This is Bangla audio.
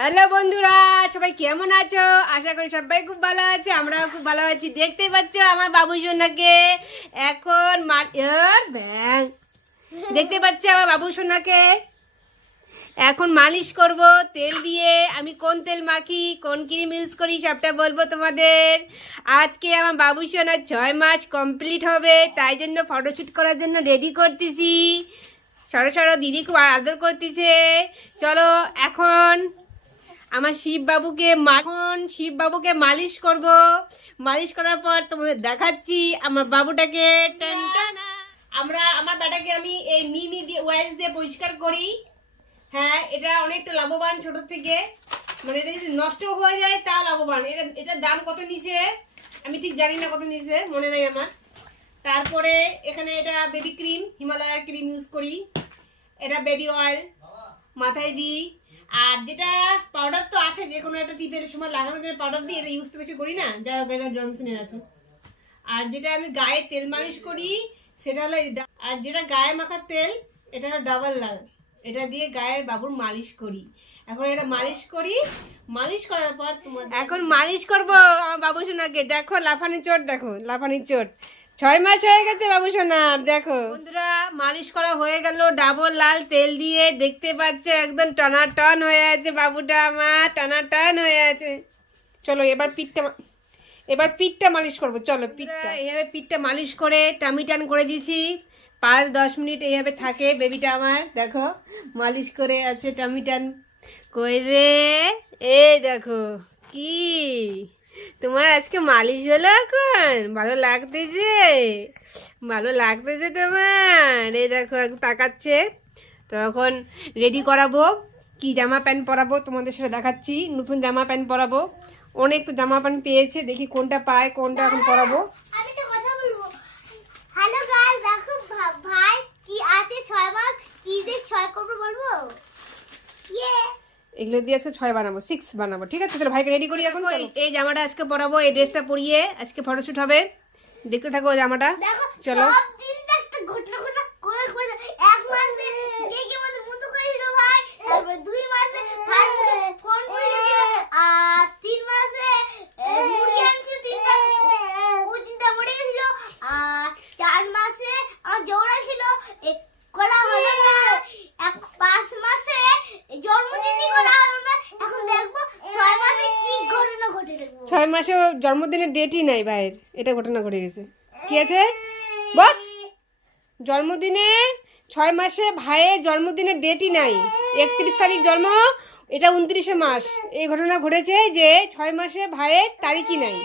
হ্যালো বন্ধুরা, সবাই কেমন আছো? আশা করি সবাই খুব ভালো আছে, আমরাও খুব ভালো আছি। দেখতে পাচ্ছ আমার বাবু সোনাকে। এখন ব্যাং। দেখতে পাচ্ছ আমার বাবু সোনাকে। এখন মালিশ করব তেল দিয়ে। আমি কোন তেল মাখি, কোন ক্রিম ইউজ করি, সবটা বলব তোমাদের। আজকে আমার বাবু সোনার ছয় মাস কমপ্লিট হবে, তাই জন্য ফটোশ্যুট করার জন্য রেডি করতেছি। সরো সরো দিদি খুব আদর করতেছে। চলো আমার শিব বাবুকে এখন শিব বাবুকে মালিশ করব। মালিশ করার পর তোমাদের দেখাচ্ছি আমার বাবুটাকে। আমরা আমার বেটাকে আমি এই মিমি দিয়ে ওয়াইপস দিয়ে পরিষ্কার করি। হ্যাঁ এটা অনেকটা লাভবান ছোট থেকে। মানে এটা যদি নষ্ট হয়ে যায় তা লাভবান। এটা এটার দাম কত নিছে? আমি ঠিক জানি না কত নিছে মনে নাই আমার। তারপরে এখানে এটা বেবি ক্রিম হিমালয়ার ক্রিম ইউজ করি। এটা বেবি অয়েল মাথায় দিই। আর যেটা পাউডার তো আছে, যে কোনো একটা টিপের সময় লাগানোর জন্য পাউডার দিয়ে এটা ইউজ তো বেশি করি না, যাই হোক, এটা জনসনের আছে। আর যেটা আমি গায়ে তেল মালিশ করি, সেটা হলো আর যেটা গায়ে মাখার তেল, এটা হলো ডাবল লাল। এটা দিয়ে গায়ের বাবুর মালিশ করি। এখন এটা মালিশ করি, মালিশ করার পর তোমার এখন মালিশ করব, আমার বাবু সোনাকে দেখো, লাফানি চোট, দেখো, লাফানি চোট। ছয় মাস হয়ে গেছে বাবু সোনার দেখো। বন্ধুরা মালিশ করা হয়ে গেল ডাবল লাল তেল দিয়ে দেখতে পাচ্ছ একদম টানা টন হয়ে আছে বাবুটা আমার টানা টান হয়ে আছে। চলো এবার পিঠটা এবার পিঠটা মালিশ করব চলো পিঠটা। এইভাবে পিঠটা মালিশ করে টামি টান করে দিয়েছি। পাঁচ দশ মিনিট এইভাবে থাকে বেবিটা আমার দেখো মালিশ করে আছে টামি টান করে এই দেখো কি? তোমার আজকে মালিশ হলো এখন? ভালো লাগতে যে? ভালো লাগতে যে তোমার? এই দেখো তাকাচ্ছে। তো এখন রেডি করাবো। কি জামা প্যান্ট পরাবো তোমাদের সাথে দেখাচ্ছি। নতুন জামা প্যান্ট পরাবো। অনেক তো জামা প্যান্ট পেয়েছে। দেখি কোনটা পায়, কোনটা এখন পরাবো আমি একটা কথা বলব হ্যালো গাইস দেখো ভা- ভাই কি আছে ছয় মাস কি দিয়ে ছয় করব বলব ইয়ে এগুলো দিয়ে আজকে ছয় বানাবো সিক্স বানাবো ঠিক আছে? চলো ভাইকে রেডি করি এখন? এই জামাটা আজকে পরাবো এই ড্রেসটা পরিয়ে আজকে ফটোশ্যুট হবে। দেখতে থাকো ওই জামাটা। চলো সব দিন তো একটা ঘটনা ঘটনা করে করে এক মাসে কেকে মধ্যে বন্ধু করেছিল ভাই তারপরে দুই মাসে ভাই ফোন করে গেছিল আর তিন মাসে এ, মুরগি আনছে তিনটা ওই তিনটা মরে গেছিল আর চার মাসে আমার জোড়া ছিল এ, করা হলো না এক পাঁচ মাসে জন্মদিনই করা হলো না এখন দেখব ছয় মাসে কি ঘটনা ঘটে দেখব ছয় মাসে জন্মদিনের ডেটই নাই ভাইয়ের। এটা ঘটনা ঘটে গেছে। কি আছে? বস! জন্মদিনে ছয় মাসে ভাইয়ের জন্মদিনের ডেটই নাই। একত্রিশ তারিখ জন্ম, এটা উনত্রিশে মাস এই ঘটনা ঘটেছে যে ছয় মাসে ভাইয়ের তারিখই নাই।